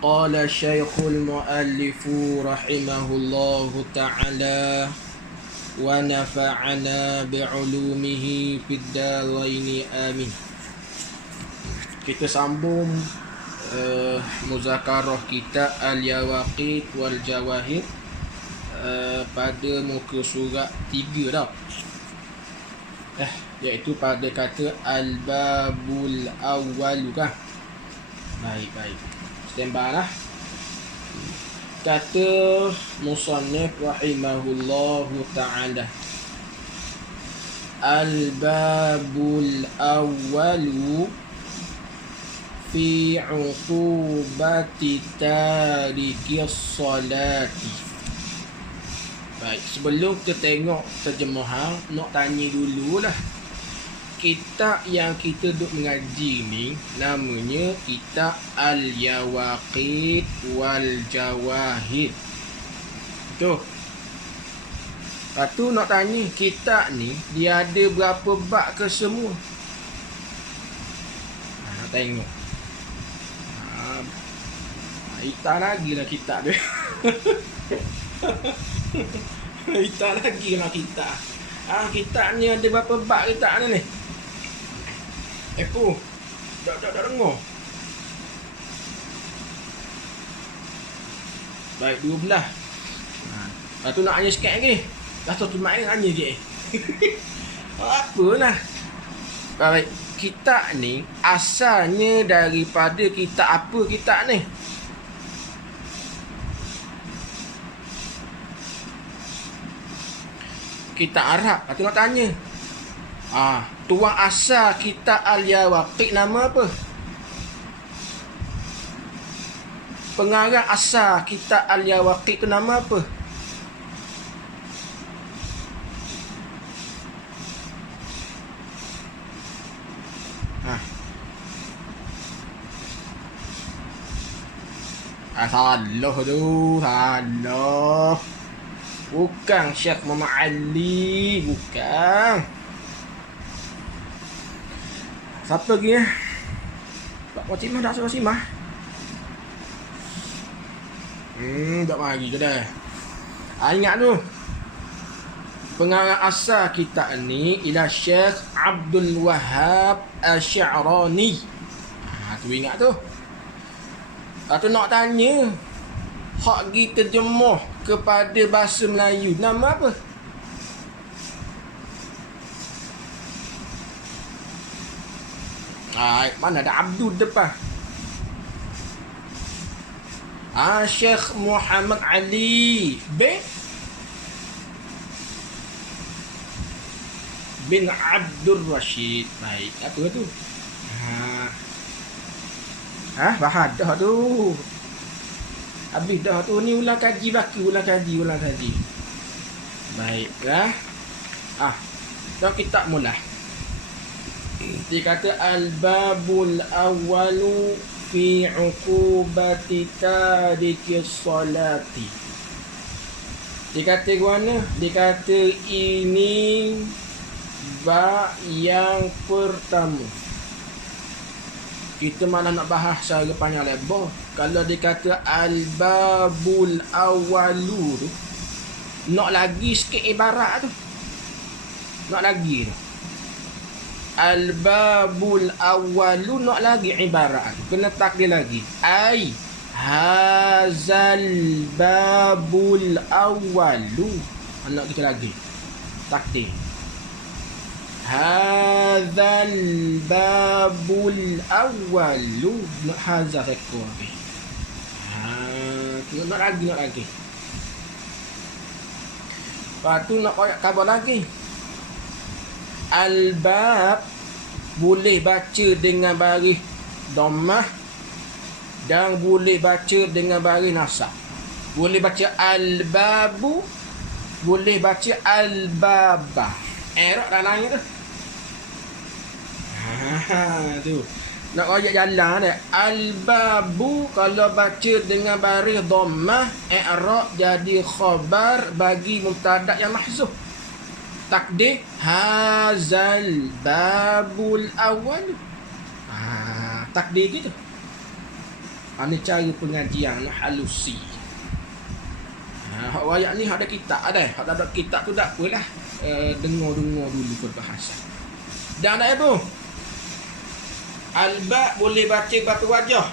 Qala Syekhul Muallifu rahimahullahu ta'ala wa nafa'ana bi'ulumihi fid daraini amin. Kita sambung muzakarah kita Al-Yawaqit wal Jawahir pada muka surat 3 dah. Iaitu pada kata Al-Babul Awwal kan. Baik. Standby lah. Kata musannif rahimahullahu ta'ala, Al-Babul Awwalu fi uqubati tarikis salati. Baik, sebelum kita tengok terjemahan, nak tanya dululah. Kitab yang kita duk mengaji ni namanya kitab Al-Yawaqit wal Jawahir. Tu. Lepas tu nak tanya, kitab ni dia ada berapa bab ke semua? Nak tengok. Hitam lagi lah kitab dia. Hitam lagi lah kitab. Kitab ni ada berapa bab kitab ni? Tak dengar. Baik, 12. Lepas tu nak tanya sikit lagi. Dah tu main tanya sikit. Apalah. Baik, kitab ni asalnya daripada kitab apa kitab ni? Kitab Arab. Lepas tu nak tanya, tuang asal kitab Al-Yawaqit nama apa? Pengarang asal kitab Al-Yawaqit tu nama apa? Salah tu. Salah. Bukan Syekh Muhammad Ali. Bukan. Siapa lagi ya? Pak Wacimah dah suruh Simah. Tak mari ke dah. Ingat tu. Pengarang asal kitab ni ialah Syekh Abdul Wahhab Asy-Sya'rani. Tu ingat tu. Tu nak tanya, hak gi terjemah kepada bahasa Melayu nama apa? Mana ada Abdul depan? Syekh Muhammad Ali bin Abdul Rashid. Baik, apa tu? Bahad dah tu. Habis dah tu, ni ulang kaji baki, ulang kaji. Baiklah. Dah kita mula. Dia kata Al-Babul Awwalu fi uqubati tarikis salati. Dia kata mana? Dia kata ini bab yang pertama. Kita malah nak bahas secara panjang lebar. Kalau dia kata Al-Babul Awwalu tu, nak lagi sikit ibarat tu. Nak lagi tu. Al-Babul Awwalu nak lagi ibarat tu. Kena takdir lagi. Hazal Babul Awwalu. Nak kita lagi. Takdir. Hadzal babul awwalu. Nak hazal sekor habis. Nak lagi. Lepas tu nak koyak khabar lagi. Al-bab boleh baca dengan baris dhammah dan boleh baca dengan baris nasab. Boleh baca al-babu, boleh baca al-babah. Erok dalamnya tu. Tu. Nak koyak jalan dia. Al-babu kalau baca dengan baris dhammah, i'rab jadi khabar bagi mubtada yang mahzuf. Takdir hazal babul awal. Takdir gitu. Ini cara pengajian halusi. Hak wayak ni hak ada kitab ada. Hak tak ada kitab tu tak apalah. Dengar-dengar dulu perbahasan. Dan ada apa? Al-ba boleh baca berapa wajah?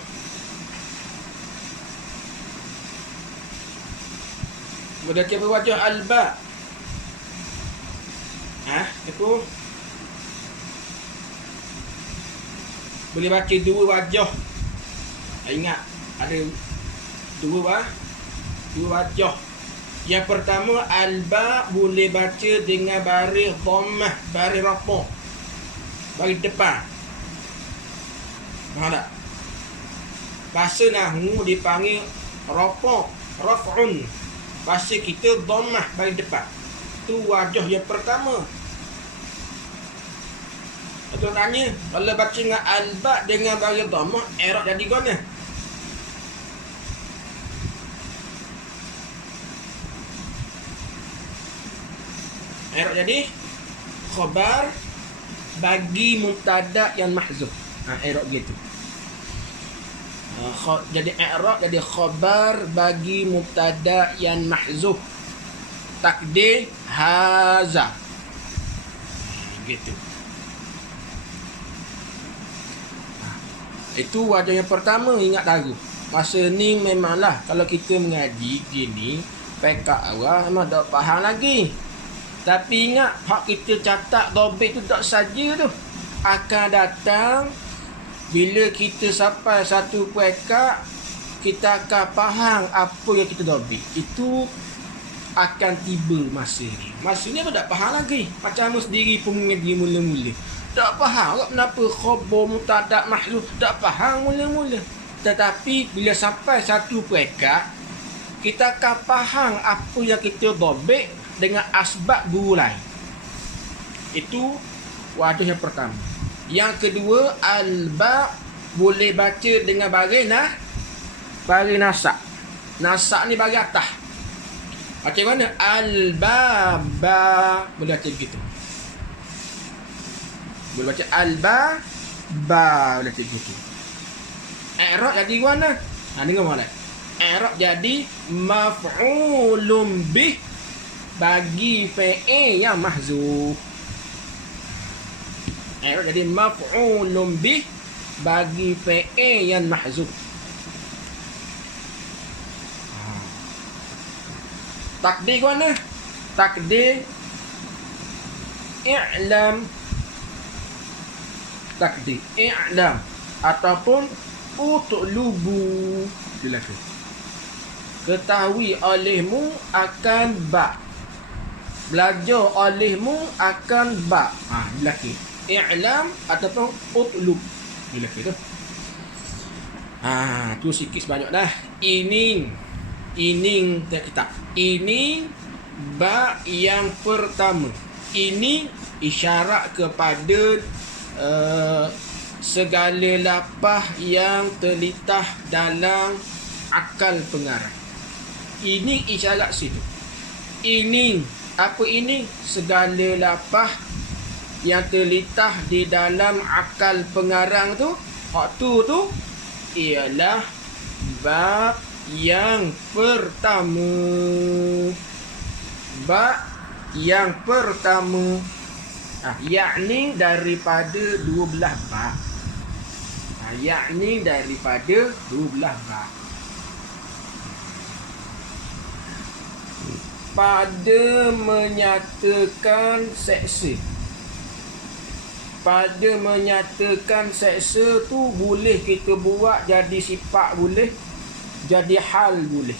Boleh baca berapa wajah al-ba? Itu boleh baca dua wajah. Ingat ada dua wajah. Yang pertama al-ba boleh baca dengan baris dhammah, baris rafa', baris depan. Faham tak? Bahasa nahwu dipanggil rafa', raf'un. Bahasa kita dhammah, baris depan. Itu wajah yang pertama. Tuan tanya, kalau baca dengan al-ba dengan baris dhammah, i'rab jadi mana? I'rab jadi khabar bagi mubtada yang mahzuf. I'rab gitu. Jadi i'rab jadi khabar bagi mubtada yang mahzuf. Takdir haza. Gitu. Itu wajah yang pertama, ingat tahu. Masa ni memanglah kalau kita mengaji gini, pekak awal memang tak faham lagi. Tapi ingat, hak kita catat dobit tu tak saja tu. Akan datang bila kita sampai satu pekak, kita akan faham apa yang kita dobit. Itu akan tiba masa ni. Masa ni aku tak faham lagi. Macam aku sendiri pun mengaji mula-mula. Tak faham kenapa khabar mubtada mahzuf, tak faham mula-mula. Tetapi bila sampai satu peringkat, kita akan faham apa yang kita dobit dengan asbab guru lain. Itu wajah yang pertama. Yang kedua, al-ba boleh baca dengan baris nasak. Nasak ni baris atas. Macam mana? Al-ba boleh baca begitu. Boleh baca al-ba boleh baca begitu. I'rab jadi mana? Dengar mana? I'rab jadi maf'ulun bih bagi fi'il yang mahzuf. I'rab jadi maf'ulun bih bagi fi'il yang mahzuf. Takdir mana? Takdir i'lam. Takdir i'lam ataupun utlubu. Silakan. Ketahui olehmu akan ba. Belajar olehmu akan ba. Silakan. I'lam ataupun utlub. Silakan tu. Tu sikit sebanyak dah. Ini kita. Ini ba yang pertama. Ini isyarat kepada segala lapah yang terletak dalam akal pengarang. Ini isyarat situ. Ini apa ini? Segala lapah yang terletak di dalam akal pengarang tu. Tu ialah bab yang pertama. Bab yang pertama. Yakni daripada 12 bab. Yakni daripada 12 bab. Pada menyatakan seksa. Pada menyatakan seksa tu boleh kita buat jadi sifat boleh, jadi hal boleh.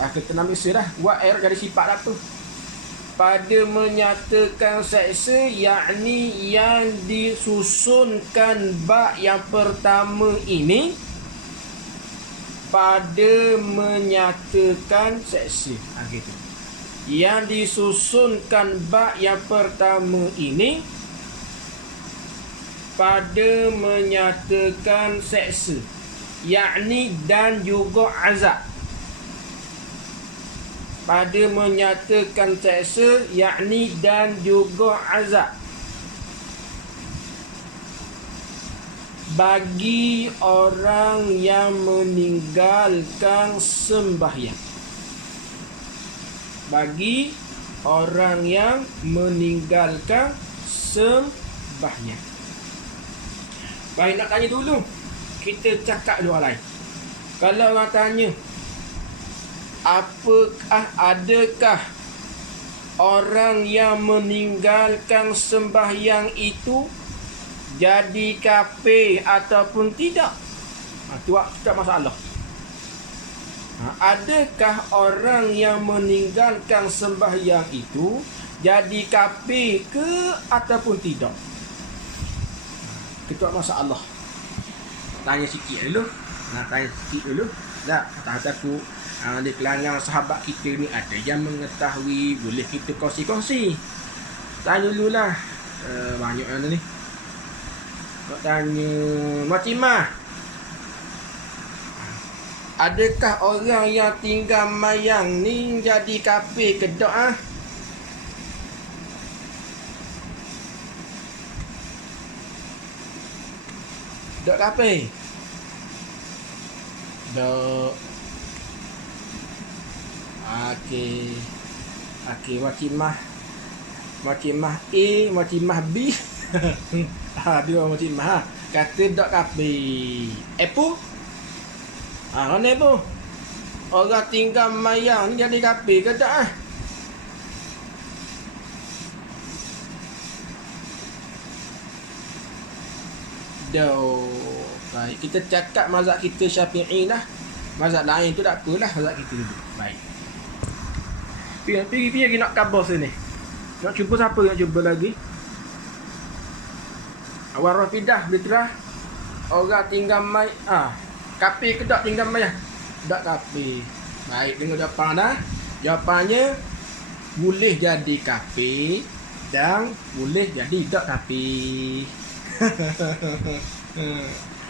Kita ambil sirah, buat air jadi sifat apa? Pada menyatakan seksa, yakni yang disusunkan bab yang pertama ini pada menyatakan seksa. Gitu. Yang disusunkan bab yang pertama ini pada menyatakan seksa, yakni dan juga azab. Pada menyatakan seksa, yakni dan juga azab. bagi orang yang meninggalkan sembahyang. Bagi orang yang meninggalkan sembahyang. Baik, nak tanya dulu. Kita cakap dua lain. Kalau orang tanya, adakah orang yang meninggalkan sembahyang itu jadi kafir ataupun tidak? Itu tak masalah. Adakah orang yang meninggalkan sembahyang itu jadi kafir ke ataupun tidak? Itu tak masalah. Tanya sikit dulu. Tanya sikit dulu. Tak, takut di kalangan sahabat kita ni ada yang mengetahui, boleh kita kongsi-kongsi. Tanya dululah. Banyak yang ni. Nak tanya Fatimah, adakah orang yang tinggal mayang ni jadi kafir ke tak? Tak kafir? Tak. Okey, Fatimah A, Fatimah B. Dua Fatimah kata tak kafir. Apa? Kan apa? Orang tinggal mayang ni jadi kafir ke tak? Baik, kita cakap mazhab kita Syafi'i lah. Mazhab lain tu tak apalah, mazhab kita dulu. Baik. Pergi lagi nak khabar sini. Nak cuba siapa nak cuba lagi? Awal Rafidah boleh terah. Orang tinggal kafir ke tak tinggal mayang? Tak kafir. Baik, dengar jawapan dah. Jawapannya boleh jadi kafir dan boleh jadi tak kafir.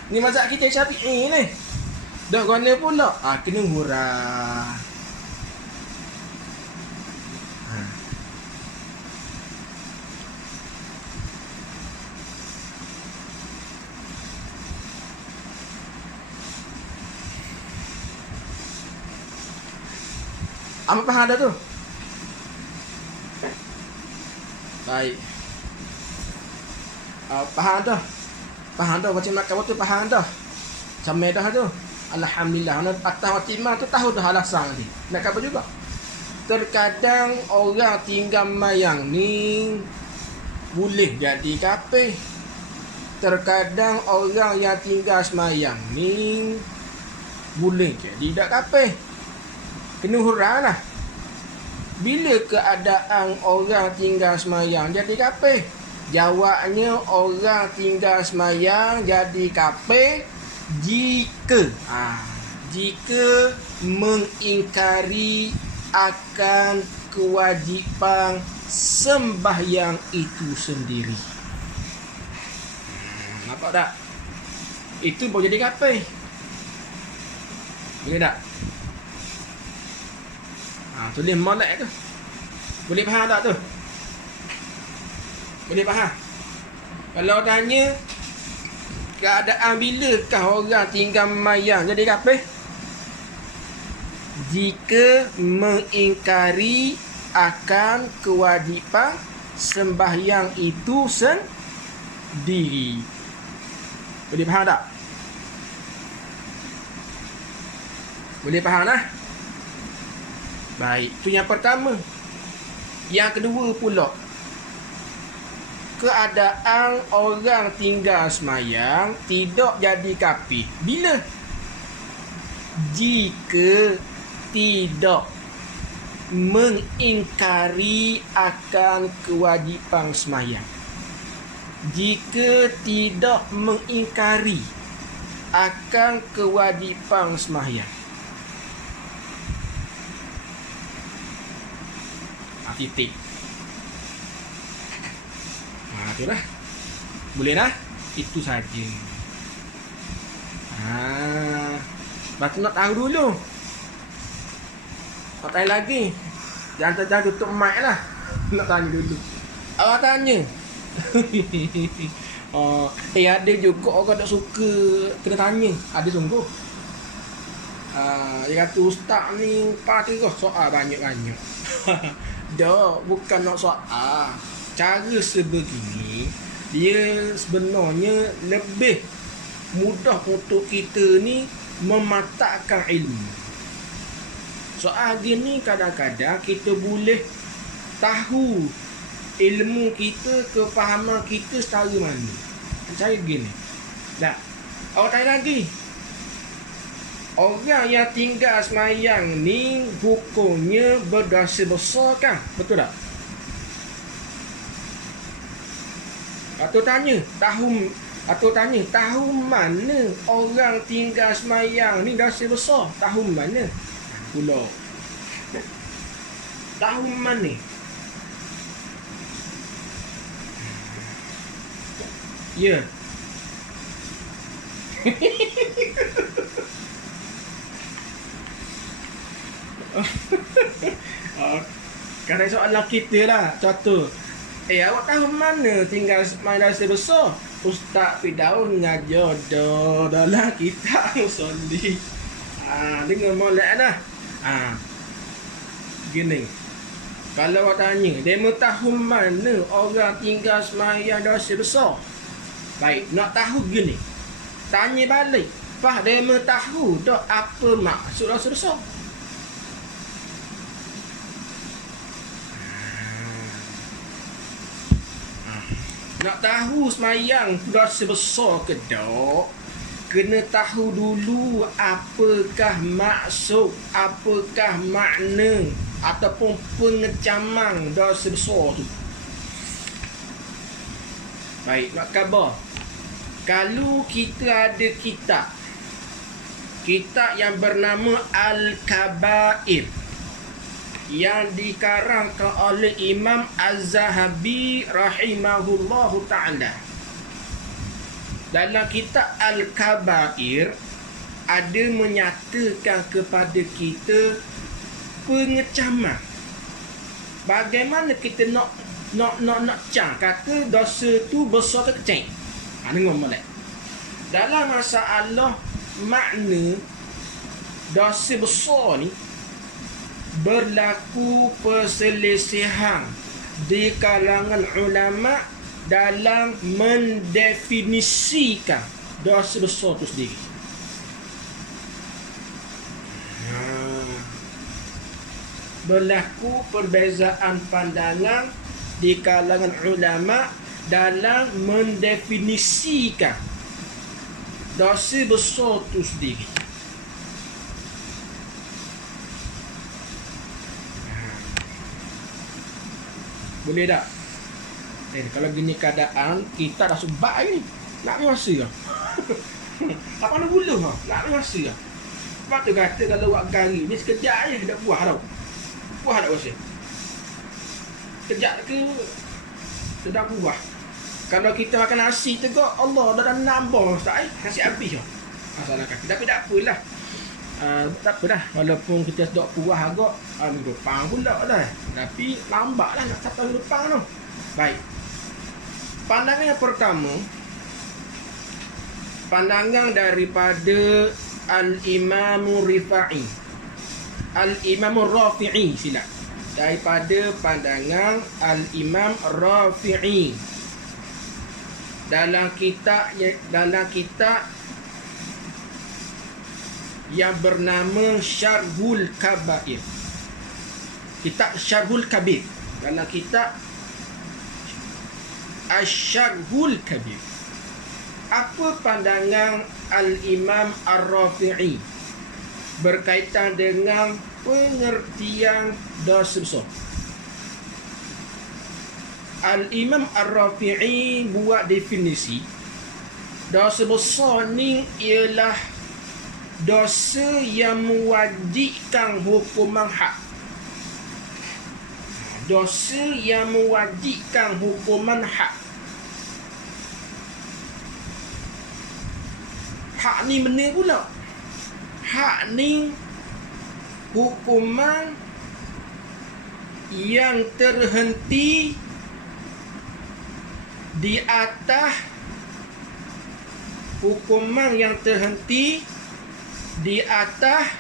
Ni mazhab kita Syafi'i ni. Dak guna pula. Kena hurah. Apa faham dah tu? Baik. Faham dah. Faham dah macam nak kamu tu faham dah. Sampai dah tu. Alhamdulillah. Atas Fatimah tu tahu dah alasan ni. Nak apa juga? Terkadang orang tinggal mayang ni boleh jadi kafir. Terkadang orang yang tinggal semayang ni boleh jadi tak kafir. Kena hurah lah. Bila keadaan orang tinggal semayang jadi kafir? Jawabnya orang tinggal semayang jadi kafir jika mengingkari akan kewajipan sembahyang itu sendiri. Nampak tak? Itu boleh jadi kafir. Boleh tak? Tulis molek tu. Boleh faham tak tu? Boleh faham? Kalau tanya keadaan bilakah orang tinggal mayang jadi kafir? Jika mengingkari akan kewajipan sembahyang itu sendiri. Boleh faham tak? Boleh faham lah? Baik, itu yang pertama. Yang kedua pula, keadaan orang tinggal semayang tidak jadi kafir. Bila? Jika tidak mengingkari akan kewajipan semayang. Jika tidak mengingkari akan kewajipan semayang. Titik. Itulah. Boleh dah? Itu saja. Lepas nak tahu dulu. Nak tanya lagi. Jangan tutup mic lah. Nak tanya dulu. Awak tanya. Ada juga orang tak suka kena tanya. Ada sungguh. Dia kata ustaz ni pati kau soal banyak-banyak. Dah, bukan nak soal. Cara sebegini dia sebenarnya lebih mudah untuk kita ni mematakkan ilmu. Soal gini kadang-kadang kita boleh tahu ilmu kita, kefahaman kita setara mana. Saya gini. Dah. Awak tanya lagi. Orang yang tinggal semayang ni hukumnya berdosa besar kan? Betul tak? Atau tanya, tahu mana orang tinggal semayang ni dosa besar? Tahu mana? Pula. Tahu mana? Ya. Kan soalan kita lah. Contoh, awak tahu mana tinggal madrasah besar? Ustaz Firdaus ngajar dalam kitab Musolli. Dengar molek dah. Gini. Kalau awak tanya, dia tahu mana orang tinggal semayang dosa besar? Baik, nak tahu gini. Tanya balik. Fah dia tahu tak apa maksud dosa besar? Nak tahu semayang dosa besar ke tak, kena tahu dulu apakah maksud, apakah makna ataupun pengecaman dosa besar tu. Baik, nak khabar. Kalau kita ada kitab yang bernama Al-Kabair yang dikarangkan oleh Imam Az-Zahabi rahimahullahu ta'ala. Dalam kitab Al-Kabair ada menyatakan kepada kita pengecaman. Bagaimana kita nak kata dosa tu besar ke kecil? Dengar molek. Dalam masalah makna dosa besar ni berlaku perselisihan di kalangan ulama dalam mendefinisikan dosa besar itu sendiri. Berlaku perbezaan pandangan di kalangan ulama dalam mendefinisikan dosa besar itu sendiri. Boleh tak? Kalau gini keadaan, kita dah sebab ni. Nak rasa lah. Apa nak buluh lah. Nak rasa lah. Sebab tu kata kalau buat gari ni sekejap je dah buah tau. Buah tak rasa. Sekejap ke dah buah. Kalau kita makan nasi tegak, Allah dah nambah Ustaz. Nasi habis lah. Masalah kaki. Tapi tak apalah. Tak apa dah. Walaupun kita sedap puas agak minggu depan pula dah. Tapi lambat lah nak sampai minggu depan tu. Baik. Pandangan yang pertama, pandangan daripada Al-Imam Rifa'i, Al-Imam Rafi'i silap. Daripada pandangan Al-Imam Rafi'i dalam kitab yang bernama Syarhul Kabair. Kitab Syarhul Kabir. Dalam kitab Asy-Syarhul Kabir. Apa pandangan Al-Imam Ar-Rafi'i berkaitan dengan pengertian dosa besar? Al-Imam Ar-Rafi'i buat definisi dosa besar ni ialah dosa yang mewajibkan hukuman hak. Dosa yang mewajibkan hukuman hak. Hak ni mana pula? Hak ni hukuman yang terhenti di atas hukuman yang terhenti di atas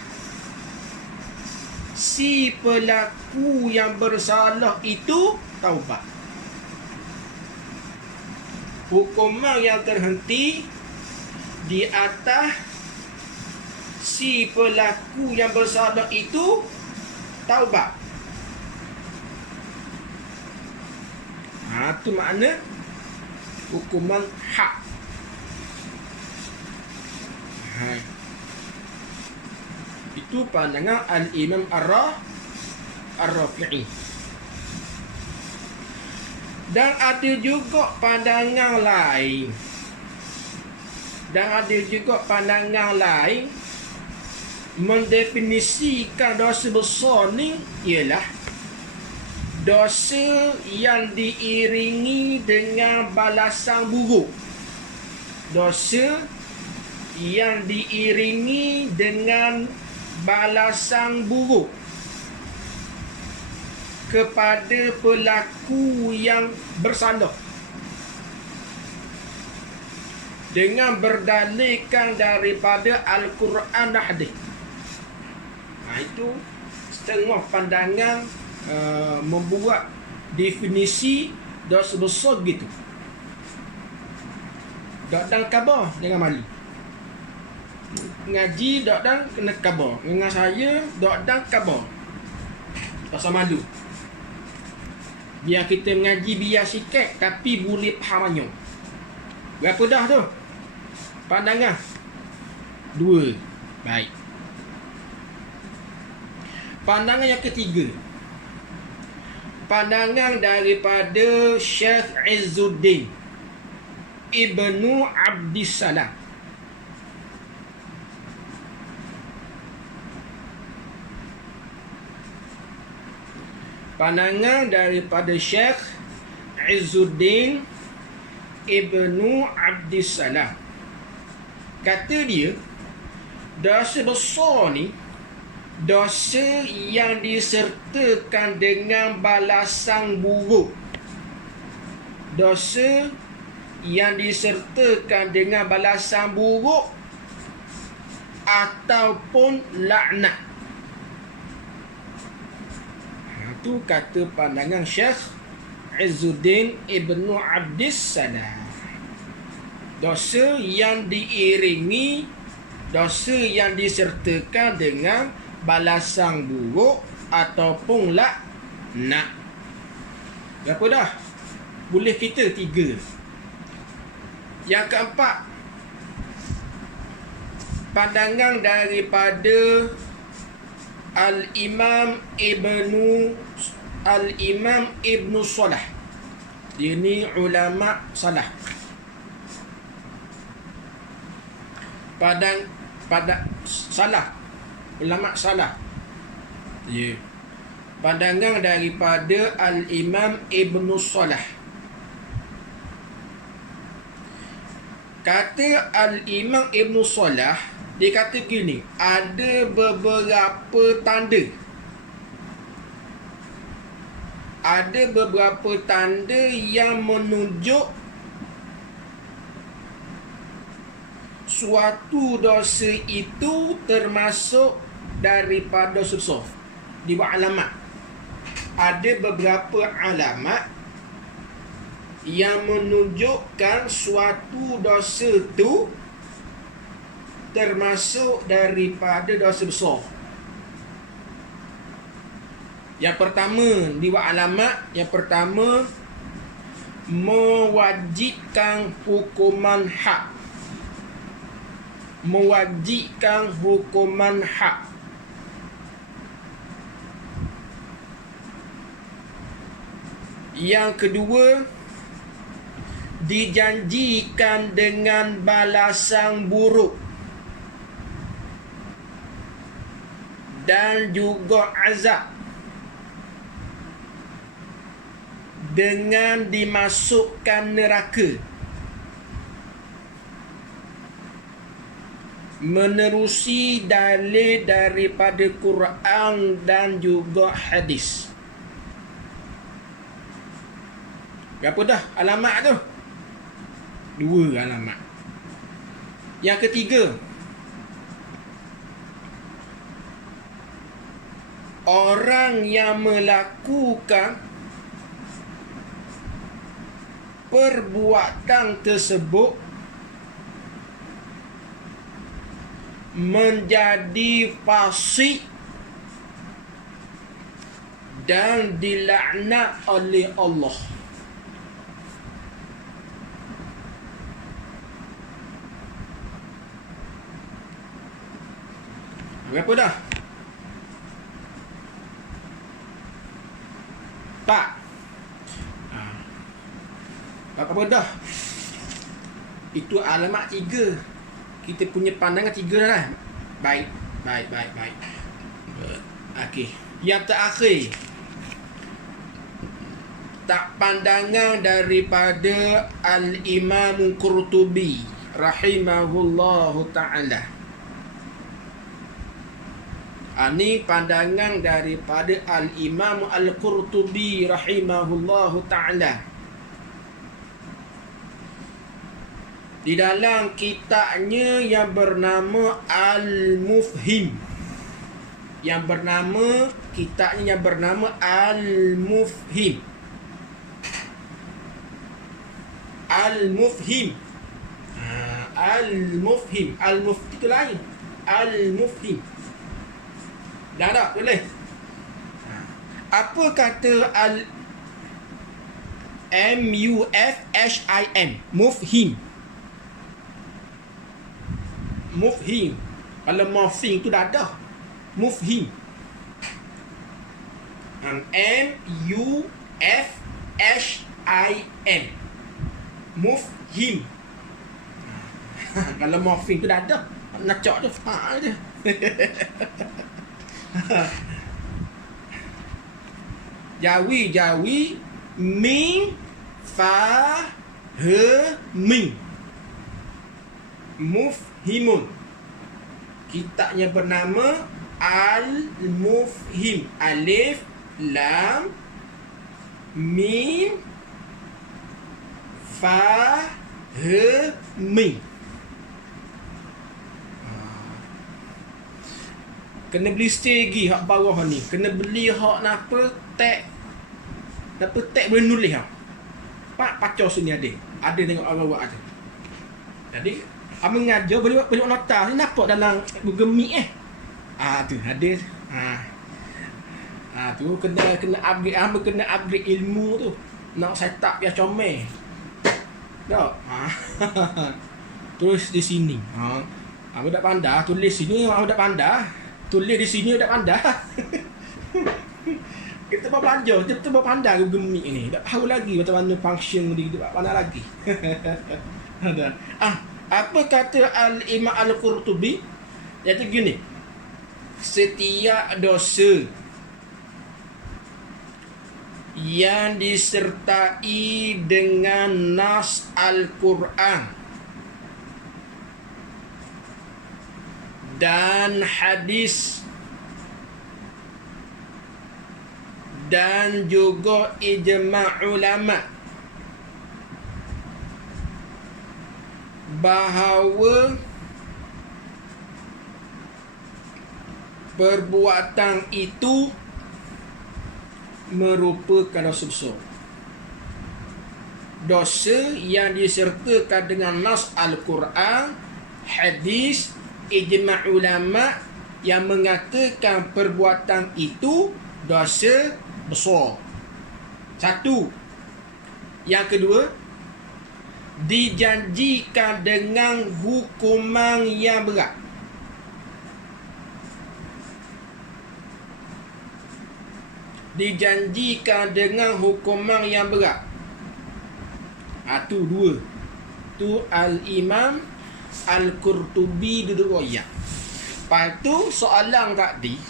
si pelaku yang bersalah itu taubat. Hukuman yang terhenti di atas si pelaku yang bersalah itu taubat. Itu makna hukuman hak. Itu pandangan Al-Imam Ar-Rafi'i. Dan ada juga pandangan lain. Mendefinisikan dosa besar ni ialah dosa yang diiringi dengan balasan buruk. Dosa yang diiringi dengan balasan buruk kepada pelaku yang bersalah dengan berdalilkan daripada Al-Quran dan Hadis. Itu setengah pandangan membuat definisi dosa besar gitu. Dok dan khabar jangan malu. Ngaji dok dan kena khabar. Dengan saya dok dan khabar. Tak usah malu. Biar kita mengaji biar sikit tapi boleh faham banyak. Berapa dah tu? Pandangan 2. Baik. Pandangan yang ketiga, pandangan daripada Syekh Izzuddin Ibnu Abdissalam. Pandangan daripada Syekh Izzuddin Ibnu Abdissalam. Kata dia, dosa besar ni dosa yang disertakan dengan balasan buruk. Dosa yang disertakan dengan balasan buruk ataupun laknat. Itu kata pandangan Syekh Izzuddin Ibnu Abdissalam. Dosa yang diiringi, dosa yang disertakan dengan balasan buruk ataupun laknat. Berapa dah? Boleh kita 3. Yang keempat, pandangan daripada Al-Imam Ibnu Salah. Dia ni ulama salah. Salah. Ulama salah. Pandangan daripada Al-Imam Ibnu Salah. Kata Al-Imam Ibnu Salah, dia kata gini, ada beberapa tanda. Ada beberapa tanda yang menunjuk suatu dosa itu termasuk daripada dosa besar. Dibuat alamat. Ada beberapa alamat yang menunjukkan suatu dosa itu termasuk daripada dosa besar. Yang pertama, dibuat alamat. Yang pertama, mewajibkan hukuman hak. Mewajibkan hukuman hak. Yang kedua, dijanjikan dengan balasan buruk dan juga azab dengan dimasukkan neraka. Menerusi dalil daripada Quran dan juga hadis. Berapa dah alamat tu? 2 alamat. Yang ketiga, orang yang melakukan perbuatan tersebut menjadi fasik dan dilaknat oleh Allah. Berapa dah? Tak. Berapa dah? Itu alamat 3. Kita punya pandangan 3 dah lah. Baik. Okey. Yang terakhir, tak pandangan daripada Al-Imam Qurtubi rahimahullahu ta'ala. Ini pandangan daripada Al-Imam Al-Qurtubi rahimahullahu ta'ala. Di dalam kitabnya yang bernama Al-Mufhim. Kitabnya yang bernama Al-Mufhim. Al-Mufhim. Al-Mufhim itu lain. Al-Mufhim. Dah tak? Boleh? Apa kata M-U-F-H-I-M? Mufhim. Kalau morphing tu dah ada. Mufhim. M-U-F-H-I-M. Mufhim. Kalau morphing tu dah ada. Nak tu. Ada. Jawi min fa he min. Mufhimun. Kitabnya bernama Al-Mufhim. Alif lam mim fa he min. Kena beli stay lagi hak bawah ni. Kena beli hak napa tag. Napa tag boleh nulis hak. Pak pacau sini ada. Ada tengok awak ada. Jadi abang mengajar boleh buat nota ni nampak dalam Google Meet tu ada. Tu kena upgrade, kena upgrade ilmu tu. Nak set up yang comel. Tak? Terus di sini. Aku tak pandai tulis sini, aku tak pandai. Tulis di sini tak pandai. Kita bawa belajar, kita bawa pandai Google Meet ni. Tak tahu lagi macam mana function ni, kita pandai lagi. Apa kata Al-Imam Al-Qurtubi? Iaitu gini. Setiap dosa yang disertai dengan nas Al-Quran dan hadis dan juga ijma' ulama bahawa perbuatan itu merupakan dosa besar. Dosa yang disertakan dengan nas Al-Quran, hadis, ijma' ulama yang mengatakan perbuatan itu dosa besar. Satu. Yang kedua, dijanjikan dengan hukuman yang berat. Dijanjikan dengan hukuman yang berat. Tu dua. Tu Al-Imam Al-Qurtubi duduk royak. Lepas tu soalan tadi,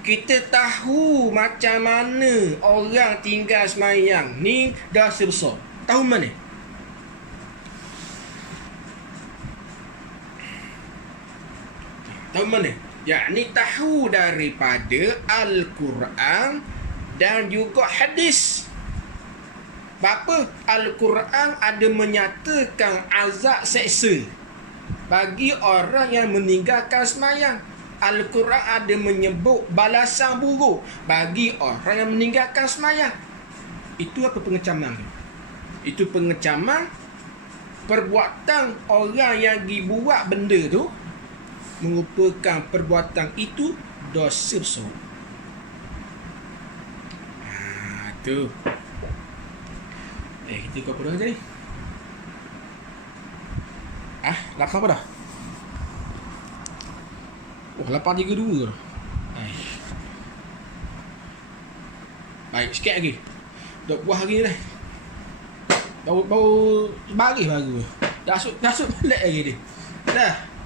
kita tahu macam mana orang tinggal semayang ni dah sebesar. Tahu mana? Tahu mana? Yakni tahu daripada Al-Quran dan juga hadis. Bapa Al-Quran ada menyatakan azab seksa. bagi orang yang meninggalkan semayang. Al-Quran ada menyebut balasan buruk bagi orang yang meninggalkan semayang. Itu apa pengecaman? Itu pengecaman perbuatan orang yang dibuat benda tu merupakan perbuatan itu dosa besar. Tu. Kita kau apa dah ni? Lapar apa dah? Oh, 8.32 dah. Baik, sikit lagi. Duk buah lagi dah. Bau baris baru. Dah masuk balik lagi dia.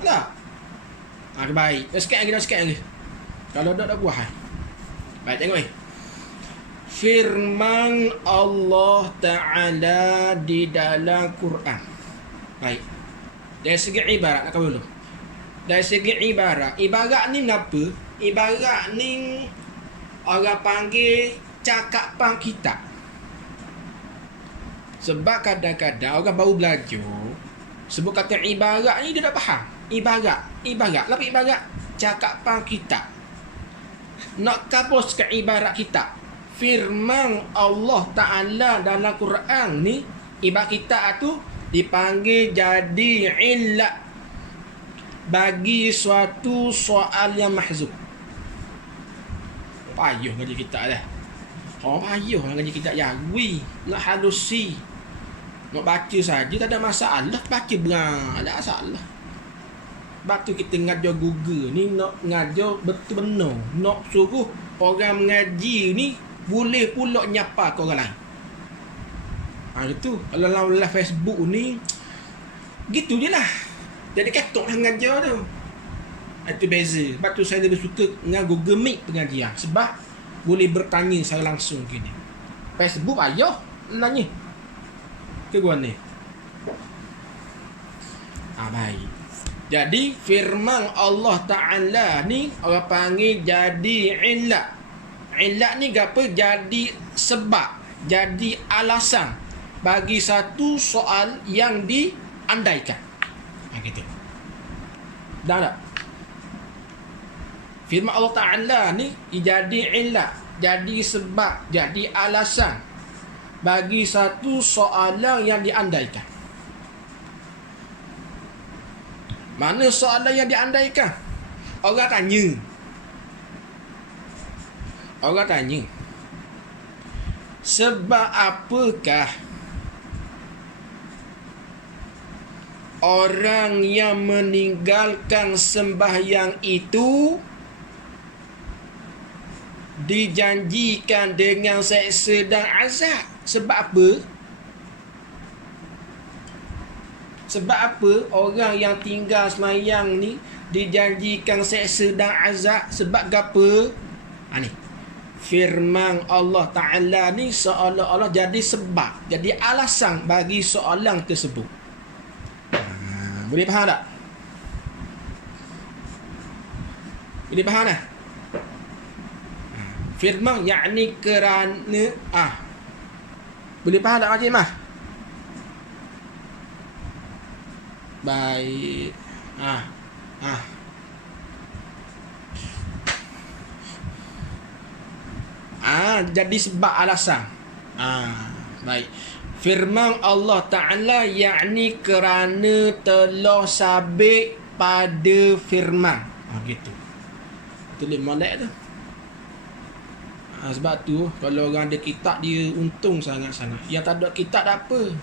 Dah. Baik. Sikit lagi. Kalau dah buah hai. Baik, tengok ni. Firman Allah Ta'ala di dalam Quran. Baik. Dari segi ibarat, nak kau dulu. Dari segi ibarat ni apa? Ibarat ni orang panggil cakapan kita. Sebab kadang-kadang orang baru belajar sebut kata ibarat ni dia tak faham. Ibarat. Apa ibarat? Cakapan kita. Nak kapus ke ibarat kita. Firman Allah Ta'ala dalam Quran ni ibarat kita tu dipanggil jadi illat bagi suatu soal yang mahzuf. Payuh ngaji kita dah. Payuh ngaji kita yawi, nak halusi. Nak baca saja tak ada masalah, baca berang, ada masalah. Sebab tu kita ngajar Google ni nak ngajar betul benar. Nak suruh orang mengaji ni boleh pula nyapa ke orang lain. Itu kalau dalam Facebook ni gitu je lah. Jadi ketok lah mengajar tu. Itu beza. Sebab tu saya lebih suka dengan Google Meet pengajian. Sebab boleh bertanya secara langsung gini. Facebook ayah nanya. Ke gua ni. Baik. Jadi firman Allah Ta'ala ni orang panggil jadi illat. Illat ni apa? Jadi sebab, jadi alasan bagi satu soal yang diandaikan. Gitu. Dah tak? Firman Allah Ta'ala ni jadi illat, jadi sebab, jadi alasan bagi satu soalan yang diandaikan. Mana soalan yang diandaikan? Orang tanya. Sebab apakah orang yang meninggalkan sembahyang itu dijanjikan dengan seksa dan azab? Sebab apa? Sebab apa orang yang tinggal sembahyang ni dijanjikan seksa dan azab? Sebab apa? Ni firman Allah Ta'ala ni seolah-olah jadi sebab, jadi alasan bagi soalan tersebut. Boleh faham tak? Boleh faham tak? Firman yakni kerana boleh faham tak Haji Mah? Baik. Jadi sebab alasan. Baik. Firman Allah Ta'ala yakni kerana telah sabit pada firman. Gitu. Tulis molek tu. Sebab tu kalau orang ada kitab dia untung sangat-sangat. Yang tak ada kitab tak apa.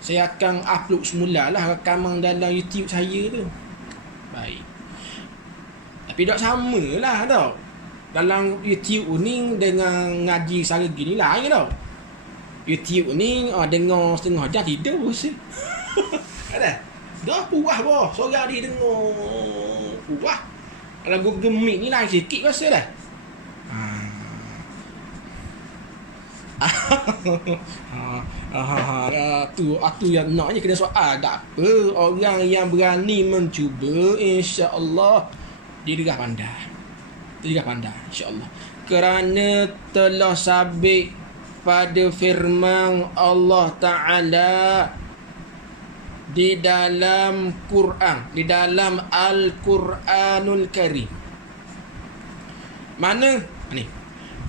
Saya akan upload semula lah rakaman dalam YouTube saya tu. Baik. Tapi tak sama lah tau. Dalam YouTube ni dengan ngaji sehari gini lain tau. YouTube ni dengar setengah jam tidur sih. Ada. Dah puas boh. Seorang dia dengar puas. Kalau Google Meet ni lain sikit rasa dah. Tu yang naknya kena soal. Tak apa. Orang yang berani mencuba, insya-Allah dia derah pandai. InsyaAllah. Kerana telah sabit pada firman Allah Ta'ala di dalam Quran, di dalam Al-Quranul Karim. Mana? Ni.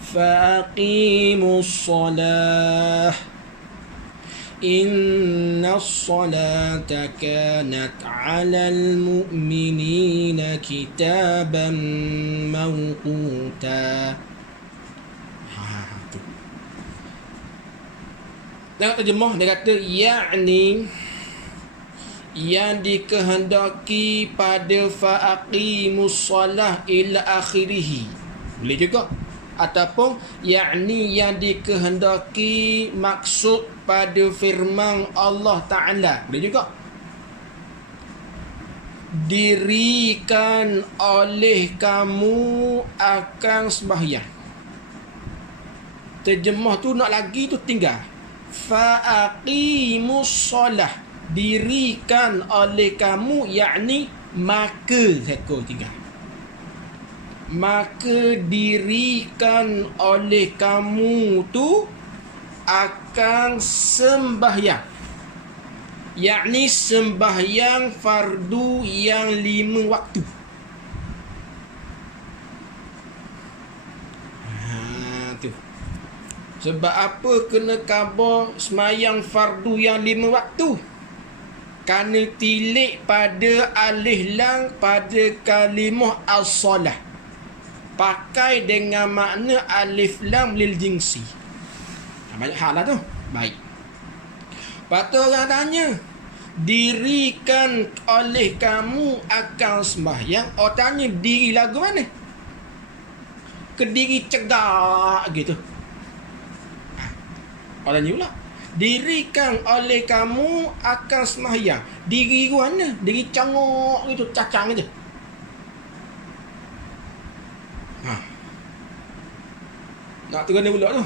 Faqimus salah. Inna salata kanat 'alal mu'minina kitaban mawquta. Tengok terjemah, dia kata yakni yang dikehendaki pada faaqimus salah ila akhirih. Boleh juga. Ataupun yakni yang dikehendaki maksud pada firman Allah Ta'ala. Boleh juga. Dirikan oleh kamu akan sembahyang. Terjemah tu nak lagi tu tinggal. Faaqimus salah. Dirikan oleh kamu, yakni maka seko tinggal. Maka dirikan oleh kamu tu akan sembahyang, yakni sembahyang fardu yang 5 waktu. Tu. Sebab apa kena khabar semayang fardu yang 5 waktu? Kerana tilik pada alif lam pada kalimah as-salah. Pakai dengan makna alif lam lil jinsi. Banyak hal lah tu. Baik. Lepas tu orang tanya, dirikan oleh kamu akan sembahyang. Orang tanya diri lagu mana? Kediri cegak gitu. Orang tanya pula, dirikan oleh kamu akan sembahyang. Diri mana? Diri cangok gitu, cacang je. Nak turun dia pula tu.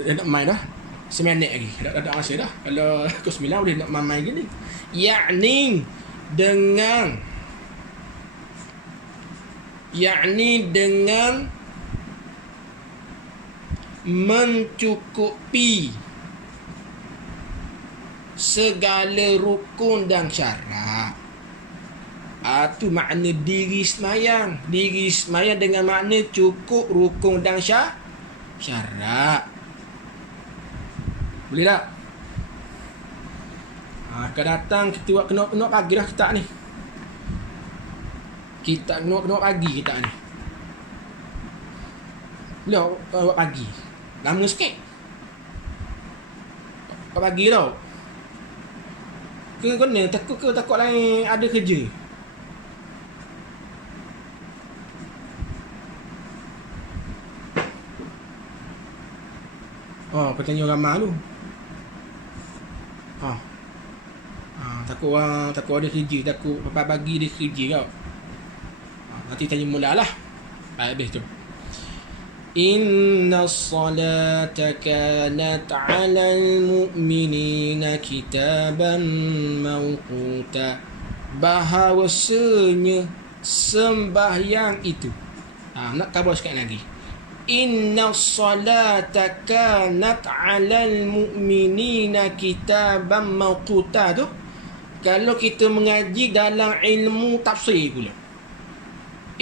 Dah nak main dah. 9 minit lagi. Dah masa dah. Kalau pukul 9 boleh nak main gini. Yakni dengan mencukupi segala rukun dan syarat. Itu makna diri semayang. Diri semayang dengan makna cukup rukun dan syarat. Boleh tak? Akan datang kita buat kena pagi dah kita ni. Kita kena pagi kita ni. Boleh buat pagi. Lama sikit. Buat pagi tau. Kena takut lain ada kerja. Kau tanya ramah tu. Takut ada kerja, takut pagi dia kerja kau. Nanti tanya mula lah. Habis tu. Inna salata kanat 'alal mu'minina kitaban mawquta. Bahawasanya sembahyang itu. Nak khabar sikit lagi. Inna salata kanat 'alal mu'minina kitaban mawquta tu. Kalau kita mengaji dalam ilmu tafsir pula,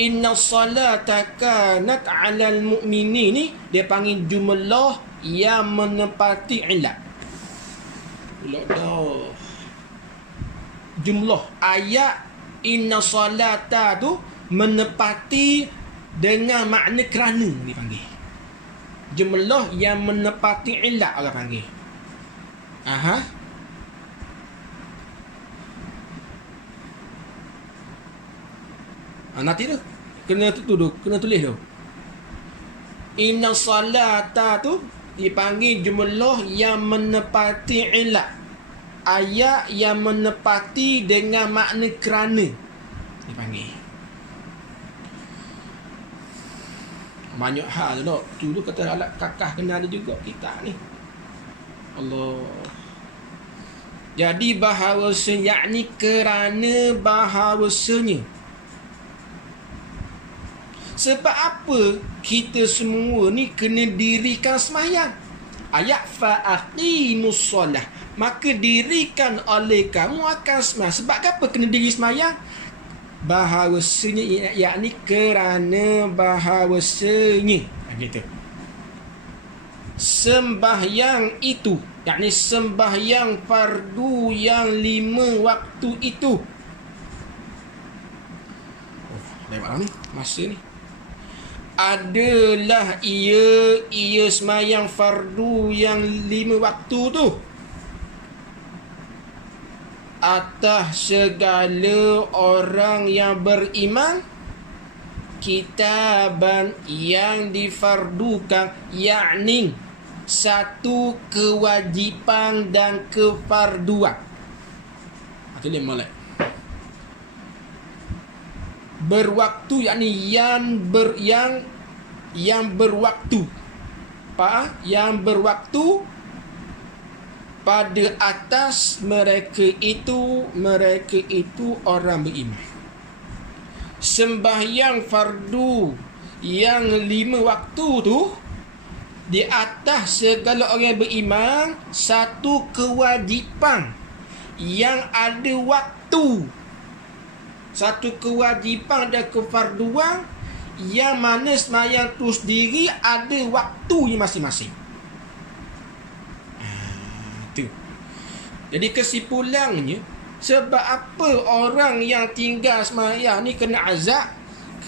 inna salata kanat 'alal mu'minin ni dia panggil jumlah yang menepati ilat. Pula dah. Jumlah ayat inna salata tu menepati dengan makna kerana dipanggil. Jumlah yang menepati ilat orang panggil. Nanti tu kena tulis tu. Inna salata tu dipanggil jumlah yang menepati ilat. Ayat yang menepati dengan makna kerana dipanggil. Banyak hal tu. Tu kata alat kakah kena ada juga kita ni. Allah. Jadi bahawasanya, yakni kerana bahawasanya. Sebab apa kita semua ni kena dirikan semayang? Ayat fa'aqimus solah, maka dirikan oleh kamu akan semayang. Sebab apa kena diri semayang? Bahawasanya, yakni kerana bahawasanya, gitu. Sembahyang itu, yakni sembahyang fardu yang 5 waktu itu. Lewat ni masa ni. Adalah ia semayang fardu yang 5 waktu tu atas segala orang yang beriman, kitaban yang difardukan, yakni satu kewajipan dan kefarduan. Itu 5 lah. Berwaktu, yakni yang berwaktu. Yang berwaktu pada atas mereka itu orang beriman. Sembahyang fardu yang 5 waktu tu di atas segala orang yang beriman, satu kewajipan yang ada waktu. Satu kewajipan dan kefarduan yang mana semayang tu sendiri ada waktunya masing-masing. Tu. Jadi kesimpulannya, sebab apa orang yang tinggal semayang ni kena azab?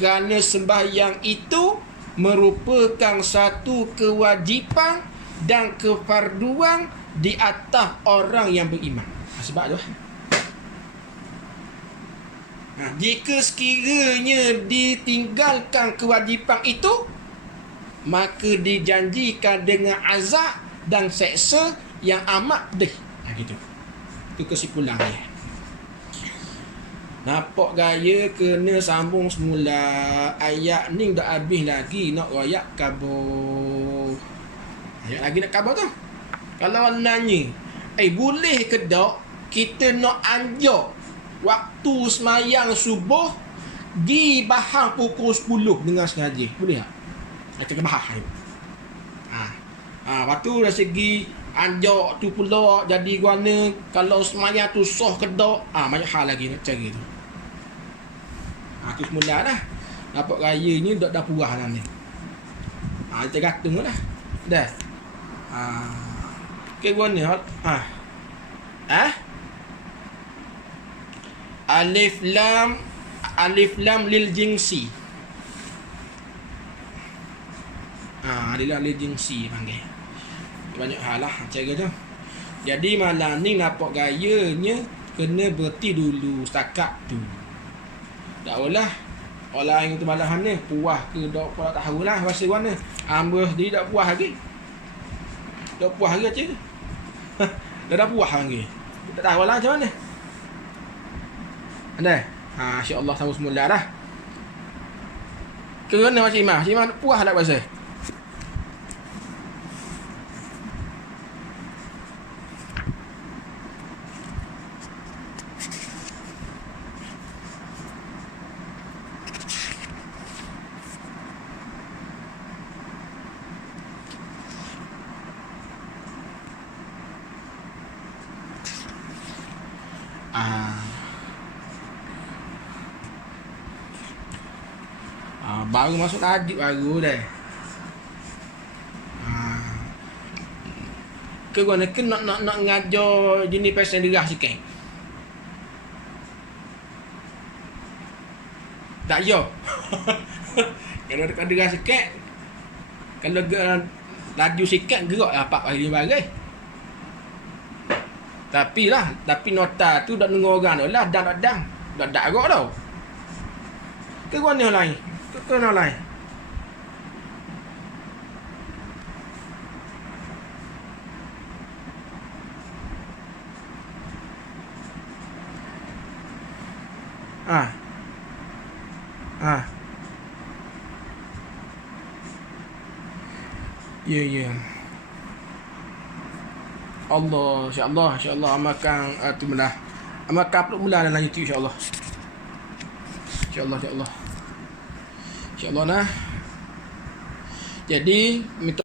Kerana sembahyang itu merupakan satu kewajipan dan kefarduan di atas orang yang beriman. Sebab tu. Jika sekiranya ditinggalkan kewajipan itu, maka dijanjikan dengan azab dan seksa yang amat pedih. Gitu. Itu kesimpulannya. Nampak gaya kena sambung semula. Ayat ni dah habis lagi nak royak kabur. Ayat lagi nak kabur tu. Kalau nanya, boleh ke tak kita nak anjak waktu semayang subuh di bahang pukul 10 dengan sengaja? Boleh tak? Kita bahas ni. Waktu dari segi anjak tu pula jadi guana, kalau semayang tu sah ke tak, banyak hal lagi nak cari tu. Tu semula lah. Nampak rayanya dah puas lah ni. Kita gantung lah. Dah. Okay, guana. Alif lam lil jinsi. Alif lam lil jinsi panggil. Banyak hal lah cara tu. Jadi malam ni nampak gayanya kena berhenti dulu setakat tu. Tak apalah. Orang yang tu malam ni puas ke tak tak tahulah rasa mana. Hamba sendiri tak puas lagi. Tak puas lagi macam tu. Dah puas lagi. Tak tahulah macam mana. Ada? Insya-Allah sambung semula dah. Kerana Makcik Imam puas tak puasa? Baru masuk tajib baru dah. Ke guna ke nak ngajar jenis pasien derah sikit. Tak yo. Kalau dekat derah sikit, kalau laju sikit gerak lah 4 hari 5 hari. Tapi nota tu dak dengar orang dah lah dak gerak tau. Ke guna lain. Kena lain. Ya. Allah, insya-Allah amalkan tu benar. Amalkan perlu mula dalam YouTube insya-Allah. InsyaAllah nah. Jadi minta